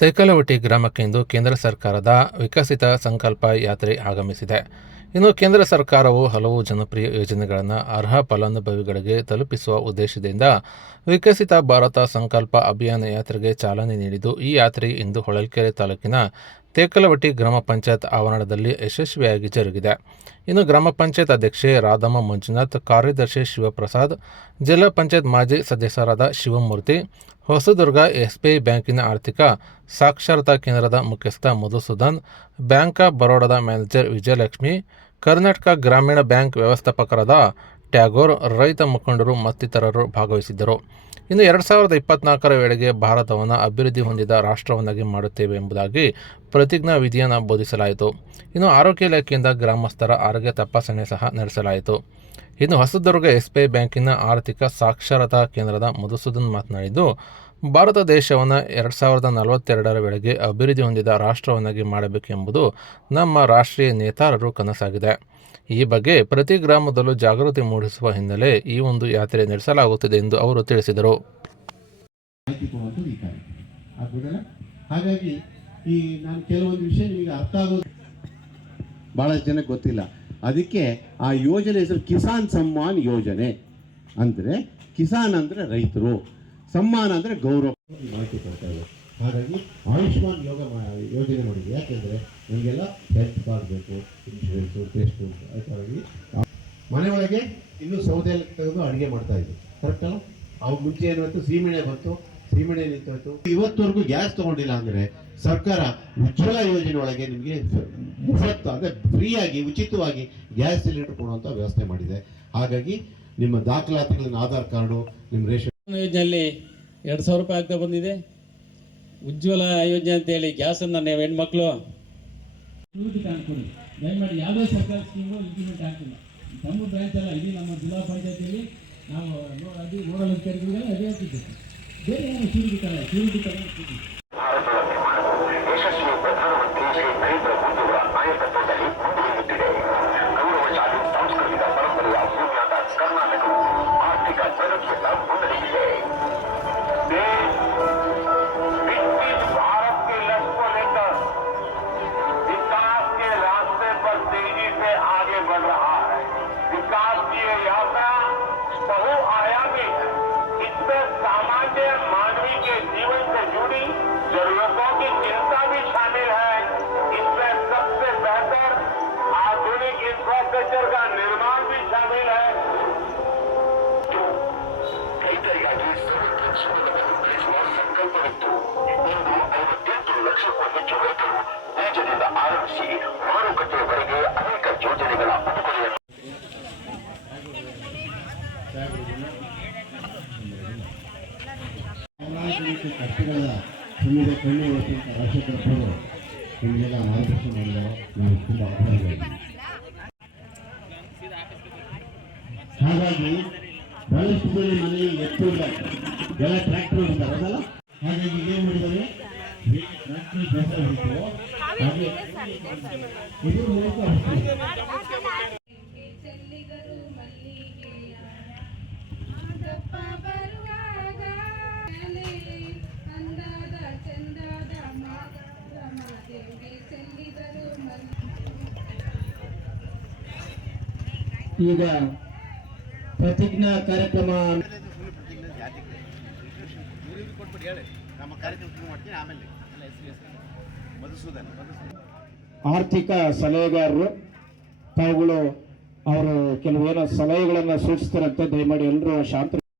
ತೇಕಲವಟ್ಟಿ ಗ್ರಾಮಕ್ಕೆ ಇಂದು ಕೇಂದ್ರ ಸರ್ಕಾರದ ವಿಕಸಿತ ಸಂಕಲ್ಪ ಯಾತ್ರೆ ಆಗಮಿಸಿದೆ. ಇನ್ನು ಕೇಂದ್ರ ಸರ್ಕಾರವು ಹಲವು ಜನಪ್ರಿಯ ಯೋಜನೆಗಳನ್ನು ಅರ್ಹ ಫಲಾನುಭವಿಗಳಿಗೆ ತಲುಪಿಸುವ ಉದ್ದೇಶದಿಂದ ವಿಕಸಿತ ಭಾರತ ಸಂಕಲ್ಪ ಅಭಿಯಾನ ಯಾತ್ರೆಗೆ ಚಾಲನೆ ನೀಡಿದ್ದು, ಈ ಯಾತ್ರೆ ಇಂದು ಹೊಳಲ್ಕೆರೆ ತಾಲೂಕಿನ ತೇಕಲವಟ್ಟಿ ಗ್ರಾಮ ಪಂಚಾಯತ್ ಆವರಣದಲ್ಲಿ ಯಶಸ್ವಿಯಾಗಿ ಜರುಗಿದೆ. ಇನ್ನು ಗ್ರಾಮ ಪಂಚಾಯತ್ ಅಧ್ಯಕ್ಷೆ ರಾಧಮ್ಮ ಮಂಜುನಾಥ್, ಕಾರ್ಯದರ್ಶಿ ಶಿವಪ್ರಸಾದ್, ಜಿಲ್ಲಾ ಪಂಚಾಯತ್ ಮಾಜಿ ಸದಸ್ಯರಾದ ಶಿವಮೂರ್ತಿ, ಹೊಸದುರ್ಗ ಎಸ್ಬಿಐ ಬ್ಯಾಂಕಿನ ಆರ್ಥಿಕ ಸಾಕ್ಷರತಾ ಕೇಂದ್ರದ ಮುಖ್ಯಸ್ಥ ಮಧುಸೂದನ್, ಬ್ಯಾಂಕ್ ಆಫ್ ಬರೋಡಾದ ಮ್ಯಾನೇಜರ್ ವಿಜಯಲಕ್ಷ್ಮಿ, ಕರ್ನಾಟಕ ಗ್ರಾಮೀಣ ಬ್ಯಾಂಕ್ ವ್ಯವಸ್ಥಾಪಕರಾದ ಟ್ಯಾಗೋರ್, ರೈತ ಮುಖಂಡರು ಮತ್ತಿತರರು ಭಾಗವಹಿಸಿದ್ದರು. ಇನ್ನು 2024ರ ವೇಳೆಗೆ ಭಾರತವನ್ನು ಅಭಿವೃದ್ಧಿ ಹೊಂದಿದ ರಾಷ್ಟ್ರವನ್ನಾಗಿ ಮಾಡುತ್ತೇವೆ ಎಂಬುದಾಗಿ ಪ್ರತಿಜ್ಞಾ ವಿಧಿಯನ್ನು ಬೋಧಿಸಲಾಯಿತು. ಇನ್ನು ಆರೋಗ್ಯ ಇಲಾಖೆಯಿಂದ ಗ್ರಾಮಸ್ಥರ ಆರೋಗ್ಯ ತಪಾಸಣೆ ಸಹ ನಡೆಸಲಾಯಿತು. ಇನ್ನು ಹೊಸದುರ್ಗ ಎಸ್ಬಿಐ ಬ್ಯಾಂಕಿನ ಆರ್ಥಿಕ ಸಾಕ್ಷರತಾ ಕೇಂದ್ರದ ಮಧುಸೂದನ್ ಮಾತನಾಡಿದ್ದು, ಭಾರತ ದೇಶವನ್ನು 2042ರ ವೇಳೆಗೆ ಅಭಿವೃದ್ಧಿ ಹೊಂದಿದ ರಾಷ್ಟ್ರವನ್ನಾಗಿ ಮಾಡಬೇಕೆಂಬುದು ನಮ್ಮ ರಾಷ್ಟ್ರೀಯ ನೇತಾರರು ಕನಸಾಗಿದೆ. ಈ ಬಗ್ಗೆ ಪ್ರತಿ ಗ್ರಾಮದಲ್ಲೂ ಜಾಗೃತಿ ಮೂಡಿಸುವ ಹಿನ್ನೆಲೆ ಈ ಒಂದು ಯಾತ್ರೆ ನಡೆಸಲಾಗುತ್ತಿದೆ ಎಂದು ಅವರು ತಿಳಿಸಿದರು. ಹಾಗಾಗಿ ಈ ನಾನು ಕೆಲವೊಂದು ವಿಷಯ ನಿಮಗೆ ಅರ್ಥ ಆಗೋದು ಬಹಳಷ್ಟು ಜನಕ್ಕೆ ಗೊತ್ತಿಲ್ಲ. ಅದಕ್ಕೆ ಆ ಯೋಜನೆ ಹೆಸರು ಕಿಸಾನ್ ಸಮ್ಮಾನ್ ಯೋಜನೆ. ಅಂದರೆ ಕಿಸಾನ್ ಅಂದರೆ ರೈತರು, ಸಮ್ಮಾನ ಅಂದರೆ ಗೌರವ ಮಾಹಿತಿ ಕೊಡ್ತಾ ಇದೆ. ಹಾಗಾಗಿ ಆಯುಷ್ಮಾನ್ ಯೋಜನೆ ಮಾಡಿದೆ. ಯಾಕೆಂದರೆ ನಮಗೆಲ್ಲ ಹೆಲ್ತ್ ಕಾರ್ಡ್ ಬೇಕು, ಇನ್ಶೂರೆನ್ಸು, ಟೆಸ್ಟು. ಅದಕ್ಕಾಗಿ ಮನೆ ಒಳಗೆ ಇನ್ನೂ ಸೌದೆ ತೆಗೆದು ಅಡುಗೆ ಮಾಡ್ತಾ ಇದ್ವಿ. ಕರೆಕ್ಟಲ್ಲ? ಅವಾಗ ಮುಂಚೆ ಏನಾಯ್ತು, ಸೀಮೆಣ್ಣೆ ಬಂತು, ಸೀಮೆಣ್ಣೆ ನಿಂತೋಯ್ತು. ಇವತ್ತವರೆಗೂ ಗ್ಯಾಸ್ ತೊಗೊಂಡಿಲ್ಲ ಅಂದರೆ ಸರ್ಕಾರ ಉಜ್ವಲ ಯೋಜನೆ ಒಳಗೆ ನಿಮಗೆ ಅಂದರೆ ಫ್ರೀಯಾಗಿ ಉಚಿತವಾಗಿ ಗ್ಯಾಸ್ ಸಿಲಿಂಡರ್ ಕೊಡುವಂಥ ವ್ಯವಸ್ಥೆ ಮಾಡಿದೆ. ಹಾಗಾಗಿ ನಿಮ್ಮ ದಾಖಲಾತಿಗಳನ್ನ ಆಧಾರ್ ಕಾರ್ಡು, ನಿಮ್ಮ ರೇಷನ್ ಯೋಜನೆಯಲ್ಲಿ 2,000 ರೂಪಾಯಿ ಆಗ್ತಾ ಬಂದಿದೆ. ಉಜ್ವಲ ಯೋಜನೆ ಅಂತೇಳಿ ಗ್ಯಾಸನ್ನು ನೀವು ಹೆಣ್ಮಕ್ಳು ಅನ್ಕೊಳ್ಳಿ, ದಯಮಾಡಿ ಯಾವುದೇ ಸರ್ಕಾರ ಸ್ಕೀಮು ಇಂಪ್ಲಿಮೆಂಟ್ ಆಗ್ತಿಲ್ಲ. ನಮ್ಮ ಬ್ರಾಂಚ್ ಅಲ್ಲ, ಇಡೀ ನಮ್ಮ ಜಿಲ್ಲಾ ಪಂಚಾಯತಿಯಲ್ಲಿ ನಾವು ಅದು ನೋಡಲ್ ಅಧಿಕಾರಿಗಳಿಗೆಲ್ಲ ಅದೇ ಆಗ್ತಿದ್ದೆ. ಬೇರೆ ಯಾರು ಸೂರಿಬಿಟ್ಟಾರೆ ಯಶಸ್ವಿ ಪ್ರಧಾನಮಂತ್ರಿ ಶ್ರೀ ನರೇಂದ್ರ ಮೋದಿ ಅವರ ನಾಯಕತ್ವದಲ್ಲಿ ಮುಂದುವರಿಯುತ್ತಿದೆ. ಗೌರವಶಾಲಿ ಸಾಂಸ್ಕೃತಿಕ ಪರಂಪರೆಯ ಭೂಮಿಯಾದ ಕರ್ನಾಟಕವು ಆರ್ಥಿಕ ಪ್ರಗತಿಯತ್ತ ಮುನ್ನಡೆದಿದೆ. भारत के लक्ष्य को लेकर विकास के रास्ते पर तेजी से आगे बढ़ रहा है. विकास की ये यात्रा बहुआयामी है. इसमें सामान्य मानवी के जीवन से जुड़ी जरूरतों की चिंता भी शामिल है. इसमें सबसे बेहतर आधुनिक इंफ्रास्ट्रक्चर का निर्माण भी शामिल है. ರೈತರಿಗಾಗಿ ಸಂಕಲ್ಪವಿತ್ತು. ಇಂದು 58 ಲಕ್ಷಕ್ಕೂ ಹೆಚ್ಚು ರೈತರು ಬೀಜದಿಂದ ಆರಂಭಿಸಿ ಮಾರುಕಟ್ಟೆಯವರೆಗೆ ಅನೇಕ ಯೋಜನೆಗಳ ಉಡುಗೊರೆಯನ್ನು ಕಷ್ಟಗಳ ಸುಮ್ಮನೆ ಕಣ್ಣು ರಾಜಶೇಖರಪ್ಪರು ನಿಮಗೆಲ್ಲ ಮಾರ್ಗದರ್ಶನ ಮಾಡಿದ್ದಾರೆ. ನಾವು ತುಂಬ ಆಭಾರಿಗಳು. ಹಾಗಾಗಿ ಬಹಳಷ್ಟು ಜನ ಮನೆಗೆ ಎತ್ತುವುದಿಲ್ಲ, ಎಲ್ಲ ಟ್ರ್ಯಾಕ್ಟರ್ ಇರ್ತಾರಲ್ಲ. ಹಾಗಾಗಿ ಏನು ಮಾಡಿದ್ದಾರೆ, ಟ್ರ್ಯಾಕ್ಟರ್ ಕೆಲಸ ಹೊರತು ಹಾಗೆ ಇದು ಮೂಲಕ ಈಗ ಪ್ರತಿಜ್ಞಾ ಕಾರ್ಯಕ್ರಮ ಆರ್ಥಿಕ ಸಲಹೆಗಾರರು ತಾವುಗಳು ಅವರು ಕೆಲವೇನೋ ಸಲಹೆಗಳನ್ನು ಸೂಚಿಸ್ತಾರಂತೆ. ದಯಮಾಡಿ ಎಲ್ಲರೂ ಶಾಂತ